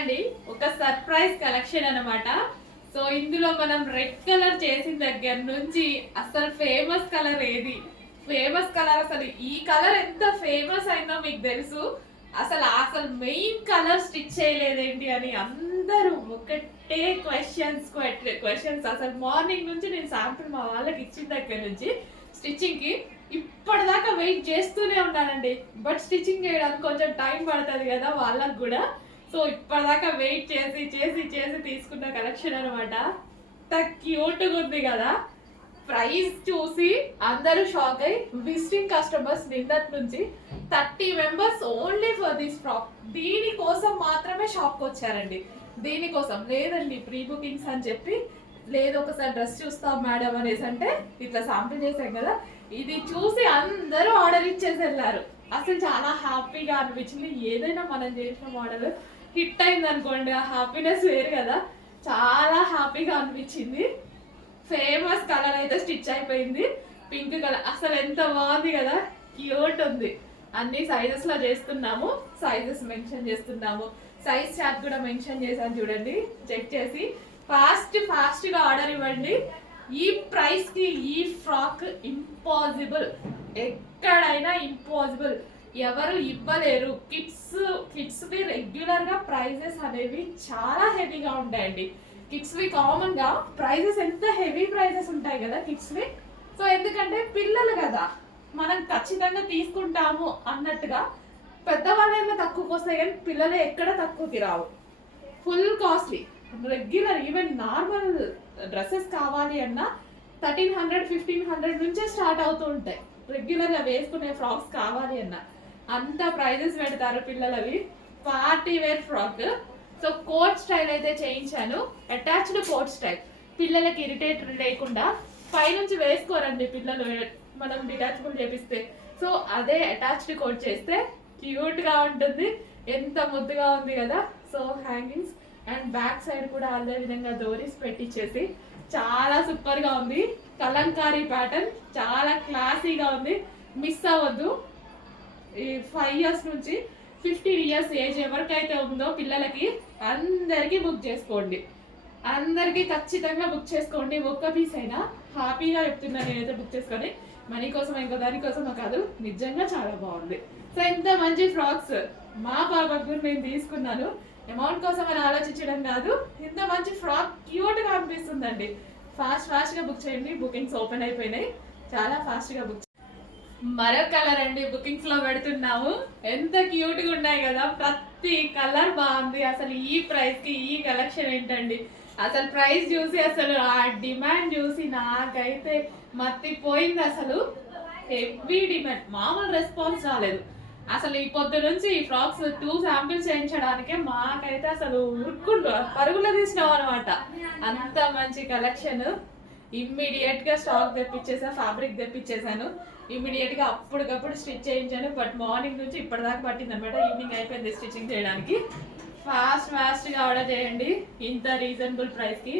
అండి ఒక surprise collection అన్నమాట. సో ఇందులో మనం రెడ్ కలర్ చేసిన దగ్గర నుంచి అసలు ఫేమస్ కలర్ ఏది, ఫేమస్ కలర్ అసలు ఈ కలర్ ఎంత ఫేమస్ అయిందో మీకు తెలుసు. అసలు అసలు మెయిన్ కలర్ స్టిచ్ చేయలేదేంటి అని అందరూ ఒకటే క్వశ్చన్స్. అసలు మార్నింగ్ నుంచి నేను శాంపుల్ మా వాళ్ళకి ఇచ్చిన దగ్గర నుంచి స్టిచ్చింగ్ కి ఇప్పటిదాకా వెయిట్ చేస్తూనే ఉన్నానండి. బట్ స్టిచ్చింగ్ చేయడానికి కొంచెం టైం పడుతుంది కదా వాళ్ళకు కూడా. సో ఇప్పటిదాకా వెయిట్ చేసి చేసి చేసి తీసుకున్న కలెక్షన్ అనమాట. క్యూట్గా ఉంది కదా. ప్రైస్ చూసి అందరూ షాక్ అయ్యి విజిటింగ్ కస్టమర్స్ నిన్నటి నుంచి 30 members only for this frock, దీనికోసం మాత్రమే షాప్కి వచ్చారండి. దీనికోసం లేదండి ప్రీ బుకింగ్స్ అని చెప్పి, లేదు ఒకసారి డ్రెస్ చూస్తాం మేడం అనేసి అంటే ఇట్లా శాంపిల్ చేసాం కదా, ఇది చూసి అందరూ ఆర్డర్ ఇచ్చేసి వెళ్ళారు. అసలు చాలా హ్యాపీగా అనిపించింది. ఏదైనా మనం చేసిన మోడల్ హిట్ అయింది అనుకోండి, ఆ హ్యాపీనెస్ వేరు కదా. చాలా హ్యాపీగా అనిపించింది. ఫేమస్ కలర్ అయితే స్టిచ్ అయిపోయింది, పింక్ కలర్. అసలు ఎంత బాగుంది కదా, క్యూట్ ఉంది. అన్ని సైజెస్ లో చేస్తున్నాము, సైజెస్ మెన్షన్ చేస్తున్నాము. సైజ్ చార్ట్ కూడా మెన్షన్ చేశాను చూడండి, చెక్ చేసి ఫాస్ట్ గా ఆర్డర్ ఇవ్వండి. ఈ ప్రైస్ కి ఈ ఫ్రాక్ ఇంపాసిబుల్, ఎక్కడైనా ఇంపాసిబుల్, ఎవరు ఇవ్వలేరు. కిడ్స్ వి రెగ్యులర్ గా ప్రైజెస్ అనేవి చాలా హెవీగా ఉంటాయండి. కిడ్స్ వి కామన్ గా ప్రైజెస్ ఎంత హెవీ ప్రైజెస్ ఉంటాయి కదా కిడ్స్ వి. సో ఎందుకంటే పిల్లలు కదా, మనం ఖచ్చితంగా తీసుకుంటాము అన్నట్టుగా. పెద్దవాళ్ళైనా తక్కువకి వస్తాయి కానీ పిల్లలు ఎక్కడ తక్కువకి రావు. Full costly. Regular even normal dresses కావాలి అన్నా 1300 1500 నుంచే స్టార్ట్ అవుతూ ఉంటాయి. రెగ్యులర్ గా వేసుకునే ఫ్రాక్స్ కావాలి అన్నా అంత ప్రైజెస్ పెడతారు పిల్లలవి. Party wear frock. So coat style అయితే చేయించాను, అటాచ్డ్ కోట్ స్టైల్. పిల్లలకి ఇరిటేట్ లేకుండా పైనుంచి వేసుకోరండి పిల్లలు, మనం డిటాచబుల్ చేపిస్తే. సో అదే అటాచ్డ్ కోట్ చేస్తే క్యూట్ గా ఉంటుంది. ఎంత ముద్దుగా ఉంది కదా. So hangings and back side కూడా అదే విధంగా డోరీస్ పెట్టించేసి చాలా సూపర్ గా ఉంది. కలంకారీ ప్యాటర్న్ చాలా క్లాసీగా ఉంది. మిస్ అవ్వద్దు. ఈ 5 years నుంచి 15 years ఏజ్ ఎవరికైతే ఉందో పిల్లలకి అందరికీ బుక్ చేసుకోండి. అందరికీ ఖచ్చితంగా బుక్ చేసుకోండి. ఒక్క పీస్ అయినా హ్యాపీగా చెప్తున్నాను నేనైతే బుక్ చేసుకొని. మనీ కోసం ఇంకో దానికోసమో కాదు, నిజంగా చాలా బాగుంది. సో ఇంత మంచి ఫ్రాక్స్ మా పాపకు నేను తీసుకున్నాను. అమౌంట్ కోసం అని ఆలోచించడం కాదు, ఇంత మంచి ఫ్రాక్ క్యూట్గా అనిపిస్తుందండి. ఫాస్ట్గా బుక్ చేయండి. బుకింగ్స్ ఓపెన్ అయిపోయినాయి, చాలా ఫాస్ట్గా బుక్. మరో కలర్ అండి బుకింగ్స్ లో పెడుతున్నాము. ఎంత క్యూట్ గా ఉన్నాయి కదా, ప్రతి కలర్ బాగుంది. అసలు ఈ ప్రైస్ కి ఈ కలెక్షన్ ఏంటండి. అసలు ప్రైస్ చూసి అసలు ఆ డిమాండ్ చూసి నాకైతే మత్తిపోయింది. అసలు హెవీ డిమాండ్, మామూలు రెస్పాన్స్ రాలేదు. అసలు ఈ పొద్దు నుంచి ఈ ఫ్రాక్స్ 2 శాంపిల్స్ చేయించడానికే మాకైతే అసలు పరుగులు తీసినాం అనమాట. అంత మంచి కలెక్షన్. ఇమ్మీడియట్ గా స్టాక్ తెప్పించేసాను, ఫ్యాబ్రిక్ తెప్పించేసాను. ఇమ్మీడియట్ గా అప్పటికప్పుడు స్టిచ్ చేయించాను. బట్ మార్నింగ్ నుంచి ఇప్పటిదాకా పట్టింది అనమాట. ఈవినింగ్ అయిపోయింది స్టిచ్చింగ్ చేయడానికి. ఫాస్ట్ గా ఆర్డర్ చేయండి. ఇంత రీజనబుల్ ప్రైస్ కి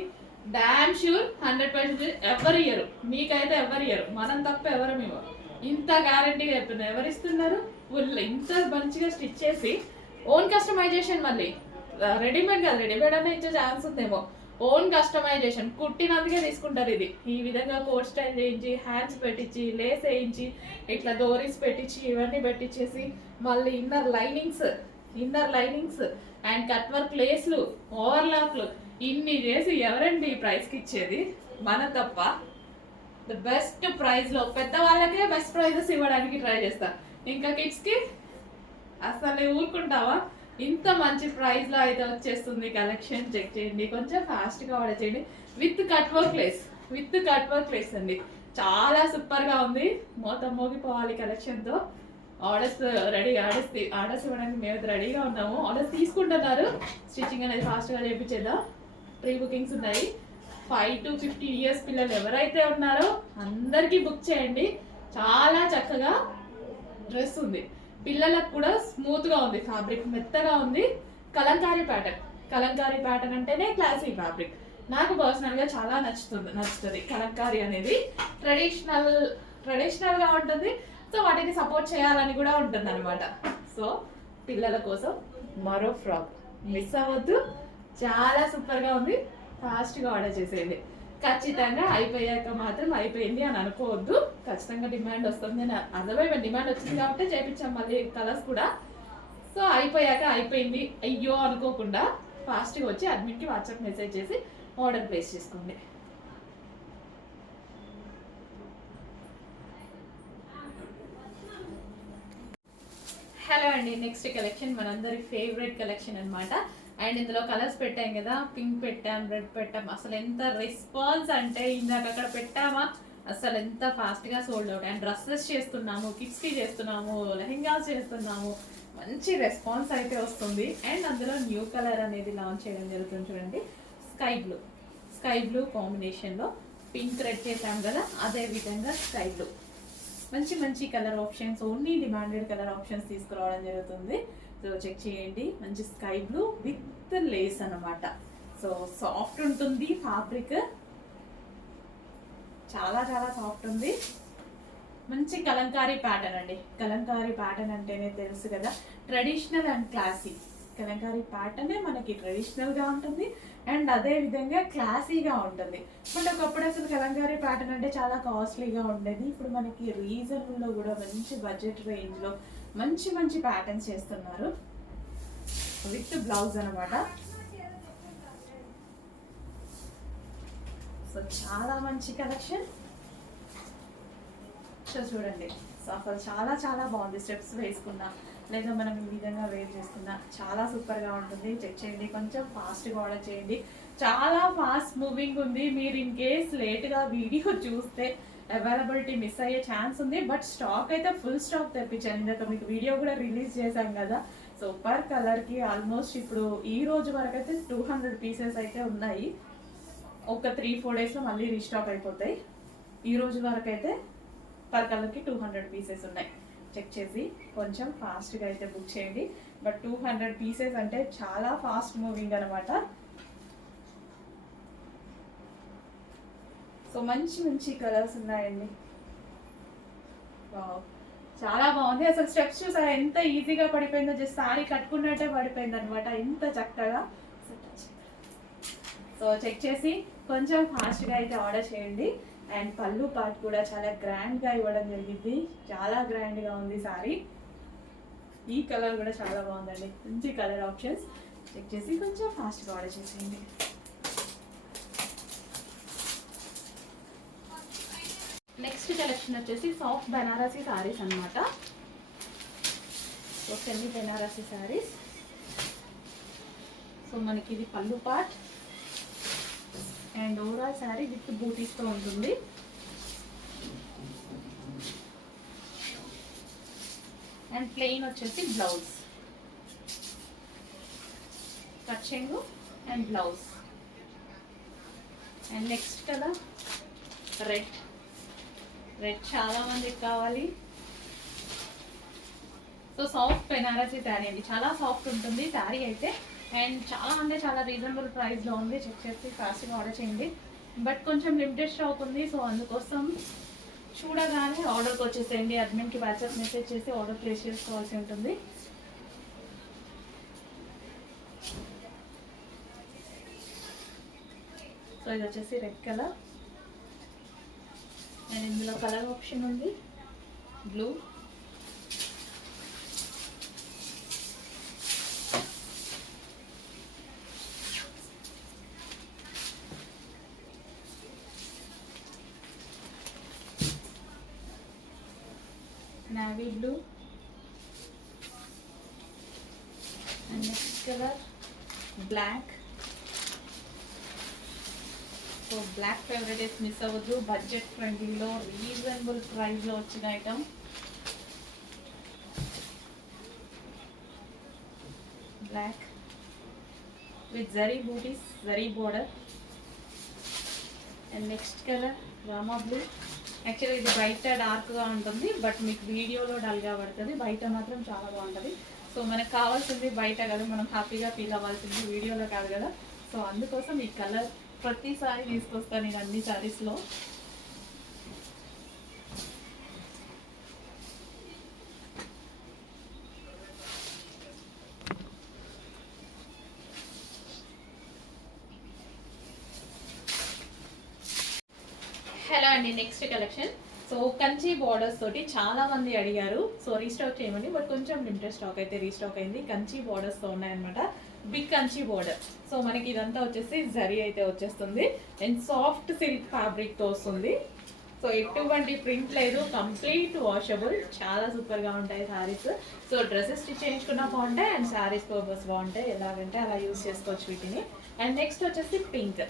డామ్ షూర్ 100% ఎవరు ఇయ్యరు. మీకైతే ఎవరు ఇయ్యరు, మనం తప్ప ఎవరు మేము. ఇంత గ్యారంటీగా చెప్తున్నారు. ఎవరు ఇస్తున్నారు? ఇంత మంచిగా స్టిచ్ చేసి ఓన్ కస్టమైజేషన్. మళ్ళీ రెడీమేడ్ కాదు, రెడీమేడ్ అనే ఇచ్చే ఛాన్స్ ఉందేమో. ఓన్ కస్టమైజేషన్, కుట్టినందుకే తీసుకుంటారు. ఇది ఈ విధంగా కోట్ స్టైల్ చేయించి, హ్యాండ్స్ పెట్టించి, లేస్ వేయించి, ఇట్లా డోరీస్ పెట్టించి, ఇవన్నీ పెట్టించేసి, మళ్ళీ inner linings and cut work లేస్లు, ఓవర్లాప్లు, ఇన్ని చేసి ఎవరండి ఈ ప్రైస్కి ఇచ్చేది? మన తప్ప. ద బెస్ట్ ప్రైస్లో పెద్దవాళ్ళకే బెస్ట్ ప్రైజెస్ ఇవ్వడానికి ట్రై చేస్తా. ఇంకా కిడ్స్కి అసలు ఊరుకుంటావా? ఇంత మంచి ప్రైస్లో అయితే వచ్చేస్తుంది కలెక్షన్. చెక్ చేయండి, కొంచెం ఫాస్ట్గా ఆర్డర్ చేయండి. విత్ కట్ వర్క్ లేస్ అండి. చాలా సూపర్గా ఉంది. మొత్తం మోగిపోవాలి కలెక్షన్తో. ఆర్డర్స్ ఇవ్వడానికి మేము రెడీగా ఉన్నాము. ఆర్డర్స్ తీసుకుంటున్నారు. స్టిచ్చింగ్ అనేది ఫాస్ట్గా చేయించేద్దాం. ప్రీ బుకింగ్స్ ఉన్నాయి. 5 to 15 years పిల్లలు ఎవరైతే ఉన్నారో అందరికీ బుక్ చేయండి. చాలా చక్కగా డ్రెస్ ఉంది. పిల్లలకు కూడా స్మూత్గా ఉంది, ఫ్యాబ్రిక్ మెత్తగా ఉంది. కలంకారీ ప్యాటర్న్ అంటేనే క్లాసిక్ ఫ్యాబ్రిక్. నాకు పర్సనల్గా చాలా నచ్చుతుంది. కలంకారీ అనేది ట్రెడిషనల్గా ఉంటుంది. సో వాటిని సపోర్ట్ చేయాలని కూడా ఉంటుంది అనమాట. సో పిల్లల కోసం మరో ఫ్రాక్. మిస్ అవ్వద్దు. చాలా సూపర్గా ఉంది. ఫాస్ట్గా ఆర్డర్ చేసేయండి. ఖచ్చితంగా అయిపోయాక మాత్రం అయిపోయింది అని అనుకోవద్దు. ఖచ్చితంగా డిమాండ్ వస్తుంది అని అర్థమైపోయి డిమాండ్ వచ్చింది కాబట్టి చేయించాం మళ్ళీ కలర్స్ కూడా. సో అయిపోయాక అయిపోయింది అయ్యో అనుకోకుండా ఫాస్ట్గా వచ్చి అడ్మిట్కి వాట్సాప్ మెసేజ్ చేసి ఆర్డర్ ప్లేస్ చేసుకోండి. హలో అండి, నెక్స్ట్ కలెక్షన్ మనందరి ఫేవరెట్ కలెక్షన్ అనమాట. అండ్ ఇందులో కలర్స్ పెట్టాం కదా, పింక్ పెట్టాం, రెడ్ పెట్టాం. అసలు ఎంత రెస్పాన్స్ అంటే ఇందాక అక్కడ పెట్టామా అసలు ఎంత ఫాస్ట్గా సోల్డ్ అవుట్. అండ్ డ్రెస్సెస్ చేస్తున్నాము, కిడ్స్కి చేస్తున్నాము, లెహెంగాస్ చేస్తున్నాము. మంచి రెస్పాన్స్ అయితే వస్తుంది. అండ్ అందులో న్యూ కలర్ అనేది లాంచ్ చేయడం జరుగుతుంది. చూడండి, స్కై బ్లూ కాంబినేషన్లో పింక్ రెడ్ చేసాం కదా, అదే విధంగా స్కై బ్లూ. మంచి మంచి colour options, only demanded colour options తీసుకురావడం జరుగుతుంది. సో చెక్ చేయండి. మంచి స్కై బ్లూ విత్ లేస్ అనమాట. సో సాఫ్ట్ ఉంటుంది ఫ్యాబ్రిక్, చాలా చాలా సాఫ్ట్ ఉంది. మంచి కలంకారీ ప్యాటర్న్ అండి. కలంకారీ ప్యాటర్న్ అంటేనే తెలుసు కదా, ట్రెడిషనల్ అండ్ క్లాసీ. కలంకారీ ప్యాటర్నే మనకి ట్రెడిషనల్గా ఉంటుంది అండ్ అదే విధంగా క్లాసీగా ఉంటుంది. బట్ ఒకప్పుడు అసలు కలంకారీ ప్యాటర్న్ అంటే చాలా కాస్ట్లీగా ఉండేది. ఇప్పుడు మనకి రీజనబుల్లో కూడా మంచి బడ్జెట్ రేంజ్లో మంచి మంచి ప్యాటర్న్స్ చేస్తున్నారు విత్ బ్లౌజ్ అనమాట. సో చాలా మంచి కలెక్షన్. సో చూడండి, అసలు చాలా చాలా బాగుంది. స్టెప్స్ వేసుకున్నా లేదా మనం ఈ విధంగా వేర్ చేసుకున్నా చాలా సూపర్గా ఉంటుంది. చెక్ చేయండి, కొంచెం ఫాస్ట్గా ఆర్డర్ చేయండి. చాలా ఫాస్ట్ మూవింగ్ ఉంది. మీరు ఇన్ కేస్ లేట్గా వీడియో చూస్తే అవైలబిలిటీ మిస్ అయ్యే ఛాన్స్ ఉంది. బట్ స్టాక్ అయితే ఫుల్ స్టాక్ తెప్పించాను. ఇందాక మీకు వీడియో కూడా రిలీజ్ చేశాం కదా. సో పర్ కలర్కి ఆల్మోస్ట్ ఇప్పుడు ఈ రోజు వరకు అయితే 200 పీసెస్ అయితే ఉన్నాయి. ఒక 3-4 డేస్లో మళ్ళీ రీస్టాక్ అయిపోతాయి. ఈ రోజు వరకు అయితే పర్ కలర్కి 200 పీసెస్ ఉన్నాయి. చెక్ చేసి కొంచెం ఫాస్ట్గా అయితే బుక్ చేయండి. బట్ 200 పీసెస్ అంటే చాలా ఫాస్ట్ మూవింగ్ అనమాట. సో మంచి మంచి కలర్స్ ఉన్నాయండి. చాలా బాగుంది. అసలు స్టెప్స్ చూసారా ఎంత ఈజీగా పడిపోయిందో, జస్ట్ సారీ కట్టుకున్నట్టే పడిపోయింది అనమాట, ఎంత చక్కగా. సో చెక్ చేసి కొంచెం ఫాస్ట్గా అయితే ఆర్డర్ చేయండి. అండ్ పళ్ళు పార్ట్ కూడా చాలా గ్రాండ్గా ఇవ్వడం జరిగింది. చాలా గ్రాండ్గా ఉంది సారీ. ఈ కలర్ కూడా చాలా బాగుందండి. మంచి కలర్ ఆప్షన్స్. చెక్ చేసి కొంచెం ఫాస్ట్గా ఆర్డర్ చేసేయండి. నెక్స్ట్ కలెక్షన్ వచ్చేసి సాఫ్ట్ బెనారసీ సారీస్ అనమాట. So semi Banarasi saris. So మనకి ఇది పళ్ళు part and overall sari with బూటీస్తో ఉంటుంది. అండ్ ప్లెయిన్ వచ్చేసి blouse, cut and blouse. And next colour red చాలా మందికి కావాలి. సో సాఫ్ట్ బెనారసీ శారీ అండి, చాలా సాఫ్ట్ ఉంటుంది శారీ అయితే. అండ్ చాలా అంటే చాలా రీజనబుల్ ప్రైస్లో ఉంది. చెక్ చేసి ఫాస్ట్గా ఆర్డర్ చేయండి. బట్ కొంచెం లిమిటెడ్ స్టాక్ ఉంది. సో అందుకోసం చూడగానే ఆర్డర్కి వచ్చేసేయండి. అడ్మిన్కి వాట్సాప్ మెసేజ్ చేసి ఆర్డర్ ప్లేస్ చేసుకోవాల్సి ఉంటుంది. సో ఇది వచ్చేసి రెడ్ కలర్ అండ్ ఇందులో కలర్ ఆప్షన్ ఉంది blue, navy blue and next color black. So black favourite miss అవ్వద్దు. బడ్జెట్ ఫ్రెండ్లీలో రీజనబుల్ ప్రైస్లో వచ్చిన ఐటమ్. బ్లాక్ విత్ జరీ బూటీస్, zari border. And next colour Rama blue. Actually ఇది బయట డార్క్గా ఉంటుంది బట్ మీకు వీడియోలో డల్గా పడుతుంది, బయట మాత్రం చాలా బాగుంటుంది. సో మనకు కావాల్సింది బయట కదా, మనం హ్యాపీగా ఫీల్ అవ్వాల్సింది వీడియోలో కాదు కదా. సో అందుకోసం ఈ కలర్ ప్రతిసారి తీసుకొస్తాను నేను అన్ని శారీస్లో. అండి next collection. So Kanchi borders తోటి చాలా మంది అడిగారు, సో రీస్టాక్ చేయమని. బట్ కొంచెం లిమిటెడ్ స్టాక్ అయితే రీస్టాక్ అయింది. కంచి బార్డర్స్ తో ఉన్నాయన్నమాట, బిగ్ కంచి బార్డర్. సో మనకి ఇదంతా వచ్చేసి జరీ అయితే వచ్చేస్తుంది అండ్ సాఫ్ట్ సిల్క్ ఫ్యాబ్రిక్ తో వస్తుంది. సో ఎటువంటి ప్రింట్ లేదు, కంప్లీట్ వాషబుల్, చాలా సూపర్ గా ఉంటాయి సారీస్. సో డ్రెస్సెస్ స్టిచ్ చేయించుకున్నా బాగుంటాయి అండ్ సారీస్ పర్పస్ బాగుంటాయి, ఎలాగంటే అలా యూస్ చేసుకోవచ్చు వీటిని. అండ్ నెక్స్ట్ వచ్చేసి పింక్,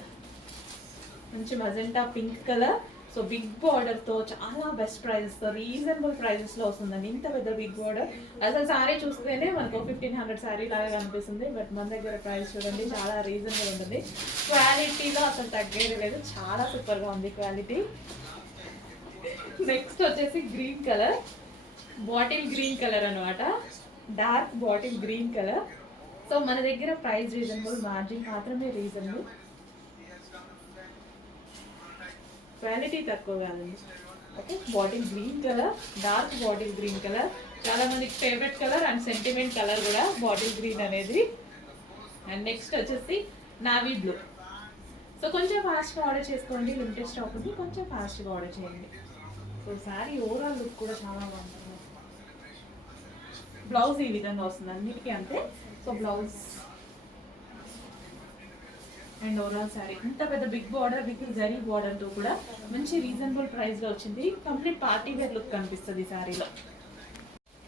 మంచి magenta pink colour. So big border తో చాలా బెస్ట్ ప్రైజెస్ తో రీజనబుల్ ప్రైజెస్ లో వస్తుందండి. ఇంత పెద్ద బిగ్ బార్డర్ అసలు సారీ చూస్తేనే మనకు 1500 సారీ లాగా కనిపిస్తుంది, బట్ మన దగ్గర ప్రైస్ చూడండి చాలా రీజనబుల్ ఉంటుంది. క్వాలిటీలో అసలు తగ్గేది లేదు, చాలా సూపర్ గా ఉంది క్వాలిటీ. నెక్స్ట్ వచ్చేసి green colour, bottle green colour అనమాట, dark bottle green colour. So మన దగ్గర ప్రైస్ రీజనబుల్, మార్జిన్ మాత్రమే రీజనబుల్, క్వాలిటీ తక్కువ కాదండి. Okay, bottle green colour, dark bottle green colour, చాలా మందికి favourite colour and sentiment colour కూడా బాటిల్ గ్రీన్ అనేది. అండ్ నెక్స్ట్ వచ్చేసి నావీ బ్లూ. సో కొంచెం ఫాస్ట్గా ఆర్డర్ చేసుకోండి, లిమిటెడ్ స్టాక్ ఉంది, కొంచెం ఫాస్ట్గా ఆర్డర్ చేయండి. సో శారీ ఓవరాల్ లుక్ కూడా చాలా బాగుంటుంది. బ్లౌజ్ ఈ విధంగా వస్తుంది అన్నిటికీ అంతే. So blouse and overall sari ఇంత పెద్ద big border with zari border తో కూడా మంచి రీజనబుల్ ప్రైస్ లో వచ్చింది. కంప్లీట్ పార్టీ వేర్ లుక్ కనిపిస్తుంది శారీలో.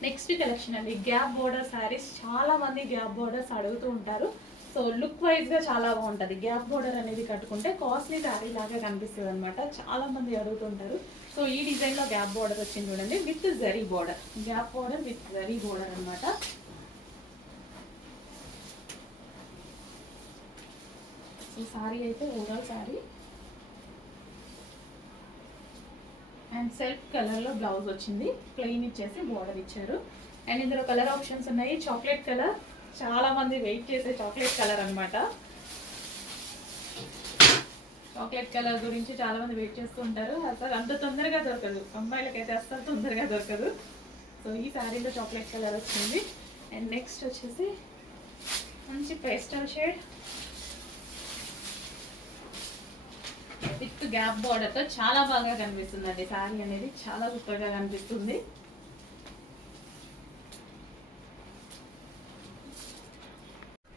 నెక్స్ట్ కలెక్షన్ అండి, గ్యాప్ బార్డర్ శారీస్. చాలా మంది గ్యాప్ బార్డర్స్ అడుగుతూ ఉంటారు. సో లుక్ వైజ్ గా చాలా బాగుంటుంది. గ్యాప్ బార్డర్ అనేది కట్టుకుంటే కాస్ట్లీ శారీ లాగా కనిపిస్తుంది అనమాట, చాలా మంది అడుగుతుంటారు. సో ఈ డిజైన్ లో గ్యాప్ బార్డర్ వచ్చింది చూడండి, with zari border, gap border with zari border అనమాట. సో సారీ అయితే overall sorry and self colour లో బ్లౌజ్ వచ్చింది, ప్లెయిన్ ఇచ్చేసి బార్డర్ ఇచ్చారు. అండ్ ఇందులో కలర్ ఆప్షన్స్ ఉన్నాయి. చాక్లెట్ కలర్, చాలా మంది వెయిట్ చేసే చాక్లెట్ కలర్ అనమాట. చాక్లెట్ కలర్ గురించి చాలా మంది వెయిట్ చేస్తూ ఉంటారు, అసలు అంత తొందరగా దొరకదు, అమ్మాయిలకైతే అస్సలు తొందరగా దొరకదు. సో ఈ శారీలో చాక్లెట్ కలర్ వచ్చింది. అండ్ నెక్స్ట్ వచ్చేసి మంచి pastel shade with gap border తో చాలా బాగా కనిపిస్తుంది అండి. శారీ అనేది చాలా సూపర్ గా కనిపిస్తుంది.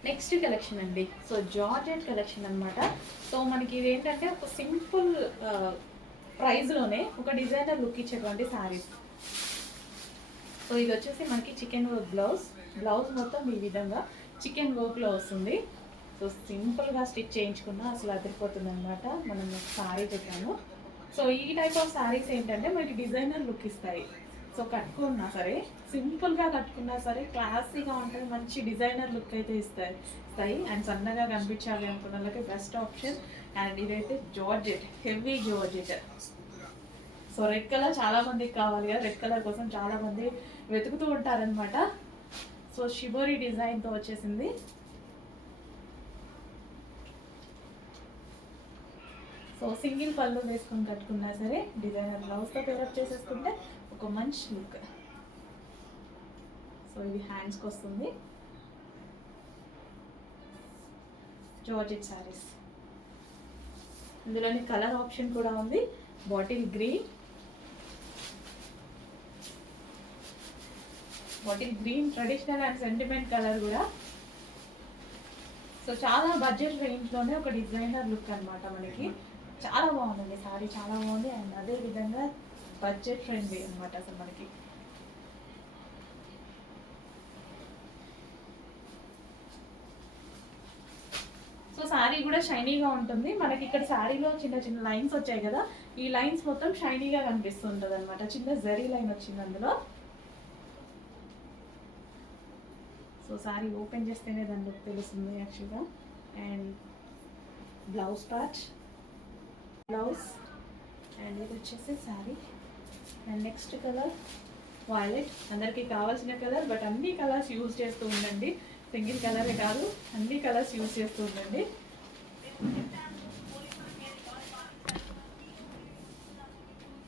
నెక్స్ట్ కలెక్షన్ అండి, సో జార్జెట్ కలెక్షన్ అనమాట. సో మనకి ఇది ఏంటంటే ఒక సింపుల్ ప్రైస్ లోనే ఒక డిజైనర్ లుక్ ఇచ్చేటువంటి శారీస్. సో ఇది వచ్చేసి మనకి చికెన్ వర్క్ బ్లౌజ్, బ్లౌజ్ మొత్తం ఈ విధంగా చికెన్ వర్క్ లో వస్తుంది. సో సింపుల్ గా స్టిచ్ చేయించుకున్నా అసలు అదిరిపోతుంది అనమాట. మనం శారీ చెప్పాము. సో ఈ టైప్ ఆఫ్ శారీస్ ఏంటంటే మనకి డిజైనర్ లుక్ ఇస్తాయి. సో కట్టుకున్నా సరే, సింపుల్ గా కట్టుకున్నా సరే క్లాసీగా ఉంటుంది, మంచి డిజైనర్ లుక్ అయితే ఇస్తాయి. అండ్ సన్నగా కనిపించాలి అనుకున్న వాళ్ళకి బెస్ట్ ఆప్షన్. అండ్ ఇదైతే georgette, heavy georgette. So red colour చాలా మందికి కావాలి కదా, రెడ్ కలర్ కోసం చాలా మంది వెతుకుతూ ఉంటారనమాట. సో షిబోరి డిజైన్ తో వచ్చేసింది. సో సింగిల్ పళ్ళు వేసుకొని కట్టుకున్నా సరే, డిజైనర్ బ్లౌజ్తో పేరప్ చేసేసుకుంటే ఒక మంచి లుక్. సో ఇది హ్యాండ్స్కి వస్తుంది. జార్జెట్ శారీస్, ఇందులోని కలర్ ఆప్షన్ కూడా ఉంది. Bottle green, traditional and sentiment colour కూడా. సో చాలా బడ్జెట్ రేంజ్లోనే ఒక డిజైనర్ లుక్ అనమాట మనకి. చాలా బాగుందండి సారీ, చాలా బాగుంది. అండ్ అదే విధంగా బడ్జెట్ ఫ్రెండ్లీ అనమాట అసలు మనకి. సో సారీ కూడా షైనీగా ఉంటుంది మనకి. ఇక్కడ సారీలో చిన్న చిన్న లైన్స్ వచ్చాయి కదా, ఈ లైన్స్ మొత్తం షైనీగా కనిపిస్తుంటది అనమాట. చిన్న జరీ లైన్ వచ్చింది అందులో. సో సారీ ఓపెన్ చేస్తేనే దాని లుక్ తెలుస్తుంది యాక్చువల్గా. And blouse part, blouse and ఇది వచ్చేసి sari. And next colour violet, అందరికీ కావాల్సిన కలర్. బట్ అన్ని కలర్స్ యూజ్ చేస్తూ ఉండండి, సింగిల్ కలరే కాదు, అన్ని కలర్స్ యూజ్ చేస్తూ ఉండండి.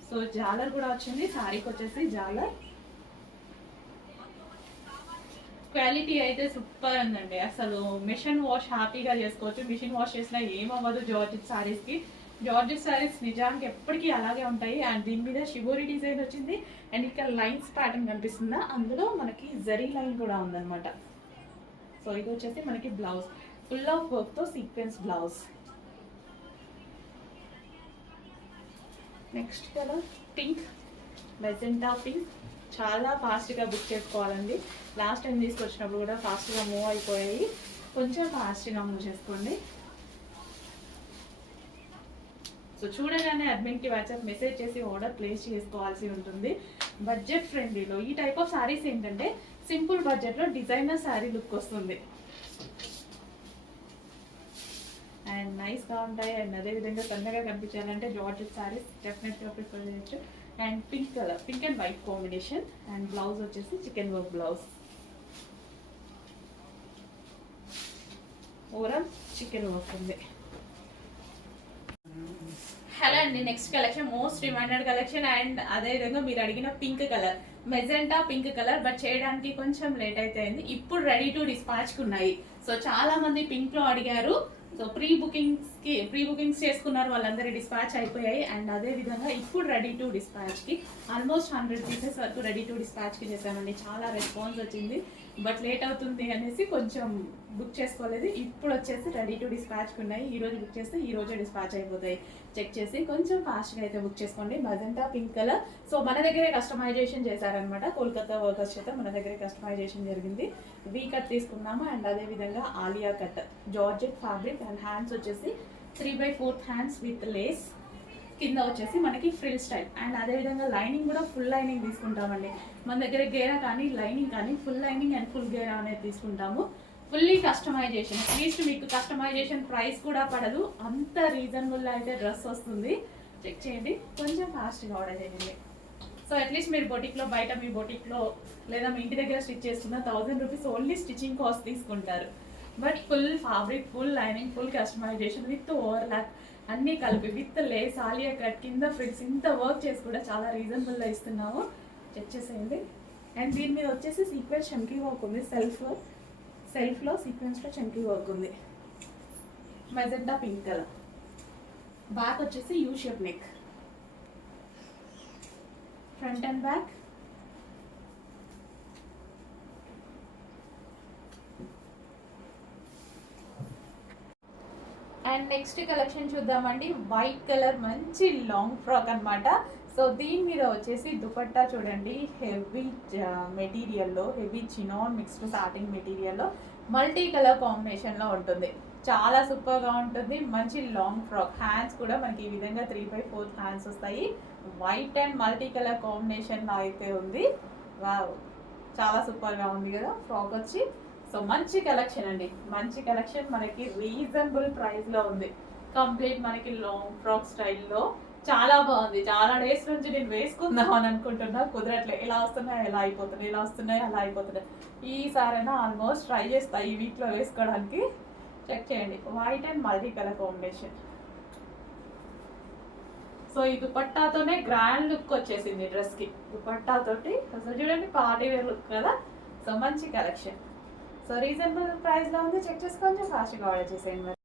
సో జాలర్ కూడా వచ్చింది శారీకి వచ్చేసి జాలర్. క్వాలిటీ అయితే సూపర్ ఉందండి. అసలు మిషన్ వాష్ హ్యాపీగా చేసుకోవచ్చు, మిషన్ వాష్ చేసినా ఏమవ్వదు జార్జెట్ శారీస్కి. జార్జెట్ సారీస్ నిజానికి ఎప్పటికీ అలాగే ఉంటాయి. అండ్ దీని మీద షిబోరి డిజైన్ వచ్చింది. అండ్ ఇక్కడ లైన్స్ ప్యాటర్న్ కనిపిస్తుందా, అందులో మనకి జరీ లైన్ కూడా ఉందన్నమాట. సో ఇది వచ్చేసి మనకి బ్లౌజ్, ఫుల్ ఆఫ్ వర్క్తో sequence blouse. Next colour pink, magenta pink. చాలా ఫాస్ట్గా బుక్ చేసుకోవాలండి. లాస్ట్ టైం తీసుకొచ్చినప్పుడు కూడా ఫాస్ట్గా మూవ్ అయిపోయాయి, కొంచెం ఫాస్ట్గా మూవ్ చేసుకోండి. సో చూడగానే అడ్మిన్కి వాట్సాప్ మెసేజ్ చేసి ఆర్డర్ ప్లేస్ చేసుకోవాల్సి ఉంటుంది. బడ్జెట్ ఫ్రెండ్లీలో ఈ టైప్ ఆఫ్ శారీస్ ఏంటంటే సింపుల్ బడ్జెట్లో డిజైనర్ శారీ లుక్ వస్తుంది అండ్ నైస్గా ఉంటాయి. అండ్ అదేవిధంగా సన్నగా కనిపించాలంటే జార్జెట్ శారీస్ డెఫినెట్గా ప్రిఫర్ చేయొచ్చు. And pink colour, pink and white combination. And blouse వచ్చేసి chikan work blouse, overall chikan work ఉంది. హలో అండి, next collection most demanded collection. And అదేవిధంగా మీరు అడిగిన pink colour, magenta pink colour, but చేయడానికి కొంచెం లేట్ అయితే అయింది. ఇప్పుడు రెడీ టు డిస్పాచ్కి ఉన్నాయి. సో చాలా మంది పింక్లో అడిగారు. సో ప్రీ బుకింగ్స్ చేసుకున్నారు, వాళ్ళందరూ డిస్పాచ్ అయిపోయాయి. అండ్ అదేవిధంగా ఇప్పుడు రెడీ టు డిస్పాచ్కి ఆల్మోస్ట్ 100 పీసెస్ వరకు రెడీ టు డిస్పాచ్కి చేశామండి. చాలా రెస్పాన్స్ వచ్చింది, బట్ లేట్ అవుతుంది అనేసి కొంచెం బుక్ చేసుకోలేదు. ఇప్పుడు వచ్చేసి రెడీ టు డిస్పాచ్కి ఉన్నాయి. ఈరోజు బుక్ చేస్తే ఈ రోజే డిస్పాచ్ అయిపోతాయి. చెక్ చేసి కొంచెం ఫాస్ట్గా అయితే బుక్ చేసుకోండి. Magenta pink colour. సో మన దగ్గరే కస్టమైజేషన్ చేశారనమాట, కోల్కతా వర్కర్స్ చేత మన దగ్గరే కస్టమైజేషన్ జరిగింది. వీ కట్ తీసుకున్నాము. అండ్ అదేవిధంగా Alia cut, georgette fabric. And hands వచ్చేసి 3/4 హ్యాండ్స్ విత్ లేస్, కింద వచ్చేసి మనకి ఫ్రిల్ స్టైల్. అండ్ అదేవిధంగా లైనింగ్ కూడా ఫుల్ లైనింగ్ తీసుకుంటామండి. మన దగ్గర గేరా కానీ లైనింగ్ కానీ ఫుల్ లైనింగ్ అండ్ ఫుల్ గేరా అనేది తీసుకుంటాము. Fully customization. అట్లీస్ట్ మీకు కస్టమైజేషన్ ప్రైస్ కూడా పడదు, అంత రీజనబుల్ అయితే డ్రెస్ వస్తుంది. చెక్ చేయండి, కొంచెం ఫాస్ట్గా ఆర్డర్ చేయండి. సో అట్లీస్ట్ మీరు బొటిక్లో, బయట మీ బొటిక్లో లేదా మీ ఇంటి దగ్గర స్టిచ్ చేసుకున్న 1000 రూపీస్ ఓన్లీ స్టిచ్చింగ్ కాస్ట్ తీసుకుంటారు. But full fabric, full lining, full customization with overlock అన్నీ కలిపి విత్ లేస్, ఆలియా కట్, కింద ఫ్రిల్స్, ఇంత వర్క్ చేసి కూడా చాలా రీజనబుల్గా ఇస్తున్నాము. చెక్ చేసేయండి. అండ్ దీని మీద వచ్చేసి సీక్వెన్స్ చమ్కీ వర్క్ ఉంది. సెల్ఫ్లో సీక్వెన్స్లో చమ్కీ వర్క్ ఉంది. Magenta pink colour. బ్యాక్ వచ్చేసి U shape neck, front and back. And next collection చూద్దామండి. వైట్ కలర్ మంచి లాంగ్ ఫ్రాక్ అనమాట. సో దీని మీద వచ్చేసి దుపట్టా చూడండి, హెవీ మెటీరియల్లో, హెవీ చినాన్ మిక్స్డ్ సాటిన్ మెటీరియల్లో మల్టీ కలర్ కాంబినేషన్లో ఉంటుంది. చాలా సూపర్గా ఉంటుంది. మంచి లాంగ్ ఫ్రాక్. హ్యాండ్స్ కూడా మనకి ఈ విధంగా 3/4 హ్యాండ్స్ వస్తాయి. వైట్ అండ్ మల్టీ కలర్ కాంబినేషన్లో అయితే ఉంది. వావ్, చాలా సూపర్గా ఉంది కదా ఫ్రాక్ వచ్చి. సో మంచి కలెక్షన్ అండి, మంచి కలెక్షన్. మనకి రీజనబుల్ ప్రైస్లో ఉంది. కంప్లీట్ మనకి లాంగ్ ఫ్రాక్ స్టైల్లో చాలా బాగుంది. చాలా డేస్ నుంచి నేను వేసుకుందాం అని అనుకుంటున్నా, కుదరట్లే. ఇలా వస్తున్నాయి ఎలా అయిపోతున్నాయి, ఇలా వస్తున్నాయి అలా అయిపోతున్నాయి. ఈసారైనా ఆల్మోస్ట్ ట్రై చేస్తా ఈ వీక్లో వేసుకోవడానికి. చెక్ చేయండి, white and multi colour combination. So ఈ దుపట్టాతోనే గ్రాండ్ లుక్ వచ్చేసింది డ్రెస్కి. దుపట్టాతోటి అసలు చూడండి పార్టీ వేర్ లుక్ కదా. సో మంచి కలెక్షన్. సో రీజనబుల్ ప్రైస్లో ఉంది. చెక్ చేసుకొని ఫాస్ట్గా ఆర్డర్ చేసేయండి.